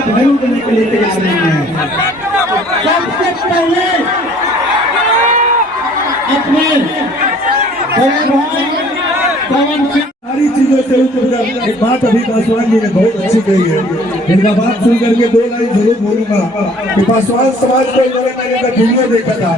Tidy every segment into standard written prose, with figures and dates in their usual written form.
में वैल्यू देने के लिए तैयार नहीं है। सबसे पहले अपने सारी चीजों से ऊपर एक बात अभी पासवान जी ने बहुत अच्छी कही है। इनका बात सुन करके 2 लाइन जरूर बोलूंगा कि पासवान समाज को इन्होंने मैंने का वीडियो देखा था।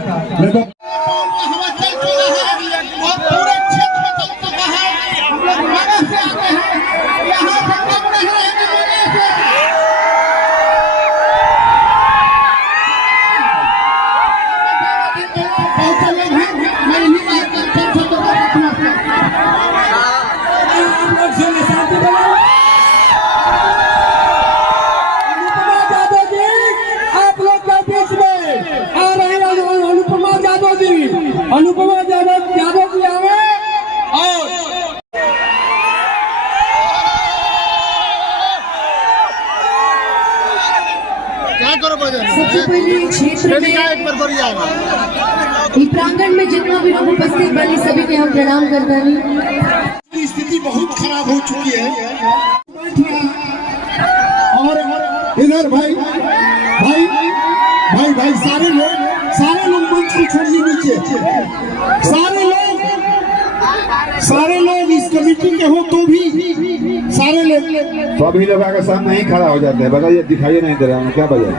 अनुपमा यादव जी आवे और क्या करो सबसे पहले क्षेत्र में प्रांगण में जितना भी लोग उपस्थित बने सभी के हम प्रणाम करते हैं। स्थिति बहुत खराब हो चुकी है और इधर भाई भाई भाई भाई सारे लोग मंच को छोड़िए नीचे। सारे लोग इस कमेटी के हो तो भी सारे लोग सभी लोग आगे सामने ही खड़ा हो जाते हैं। बताइए दिखाई नहीं दे रहा है क्या वजह।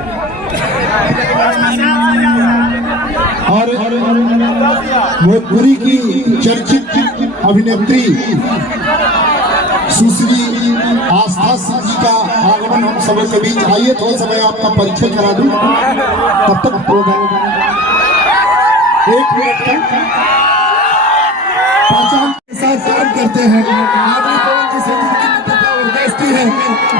और भोजपुरी की चर्चित अभिनेत्री सुश्री आस्था सिंह जी का आगमन हम सभी के बीच। आइए थोड़ा समय आपका परिचय करा दूं तब तक प्रोग्राम 1 मिनट तक पहचान के साथ काम करते हैं। है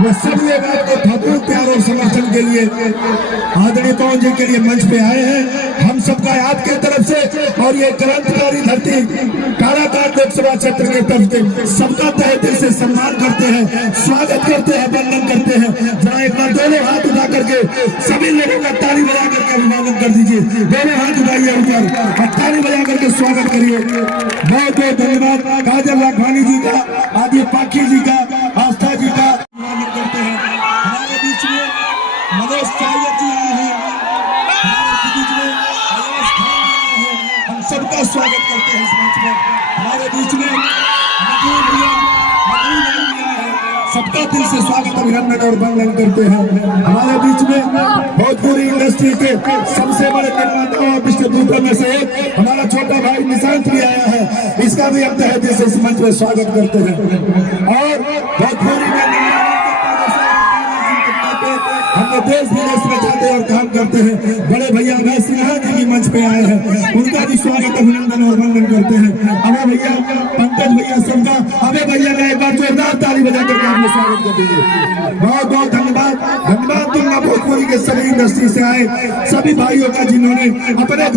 वह सभी बात को भरपूर प्यार और समर्थन के लिए आदरणीय पवन जी के लिए मंच पे आए हैं। हम सबका आपके तरफ से और ये क्रांतिकारी धरती काराकाट लोकसभा क्षेत्र के तरफ से सबका तहे दिल से सम्मान करते हैं, स्वागत करते हैं, वंदन करते हैं। जरा एक बार दोनों हाथ उठा करके सभी लोगों का ताली बजा करके अभिवादन कर दीजिए। दोनों हाथ उठाइए ऊपर और ताली बजा करके स्वागत करिए। बहुत बहुत धन्यवाद काजल राघवानी जी का, आदि पाखी जी का, आस्था जी का करते हैं। हमारे बीच में मनोज चावला जी आए हैं, हमारे बीच में आयास खान जी आए हैं। हम सबका स्वागत करते हैं इस मंच पर। हमारे बीच में मधु भैया सबका दिल से स्वागत अभिनंदन और वंदन करते हैं। हमारे बीच में भोजपुरी इंडस्ट्री के सबसे बड़े निर्माताओं और डिस्ट्रीब्यूटर में से एक हमारा छोटा भाई निशांत भी आया है। इसका भी हम तहे दिल से इस मंच पर स्वागत करते हैं। और भोजपुरी में हम लोग देश विदेश में जाते और काम करते हैं। बड़े भैया अभय सिन्हा जी भी मंच पे आए हैं, उनका भी स्वागत अभिनंदन और वंदन करते हैं। अभय भैया, पंकज भैया, सबका अभय भैया का एक बार जोरदार ताली बजा करके आपने स्वागत कर दीजिए। बहुत बहुत धन्यवाद। धन्यवाद दूंगा भोजपुरी के सभी इंडस्ट्री से आए सभी भाइयों का जिन्होंने अपने